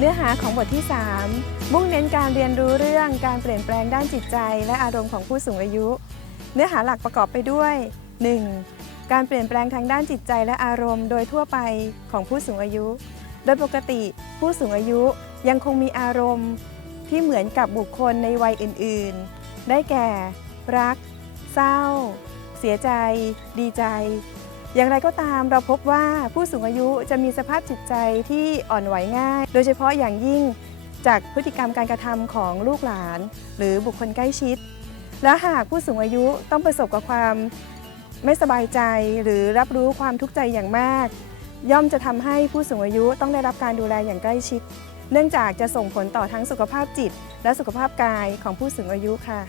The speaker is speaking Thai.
เนื้อหาของบทที่ 3 มุ่งเน้นการเรียนรู้เรื่องการเปลี่ยนแปลงด้านจิตใจ และอารมณ์ของผู้สูงอายุ เนื้อหาหลักประกอบไปด้วย 1. การเปลี่ยนแปลงทางด้านจิตใจและอารมณ์ โดยทั่วไปของผู้สูงอายุ โดยปกติผู้สูงอายุยังคงมีอารมณ์ ที่เหมือนกับบุคคลในวัยอื่น ๆ ได้แก่ รัก เศร้า เสียใจ ดีใจ อย่างไรก็ตามเราพบว่าผู้สูงอายุจะมีสภาพจิตใจที่อ่อนไหวง่าย โดยเฉพาะอย่างยิ่งจากพฤติกรรมการกระทำของลูกหลาน หรือบุคคลใกล้ชิด และหากผู้สูงอายุต้องประสบกับความไม่สบายใจหรือรับรู้ความทุกข์ใจอย่างมาก ย่อมจะทำให้ผู้สูงอายุต้องได้รับการดูแลอย่างใกล้ชิด เนื่องจากจะส่งผลต่อทั้งสุขภาพจิต และสุขภาพกายของผู้สูงอายุค่ะ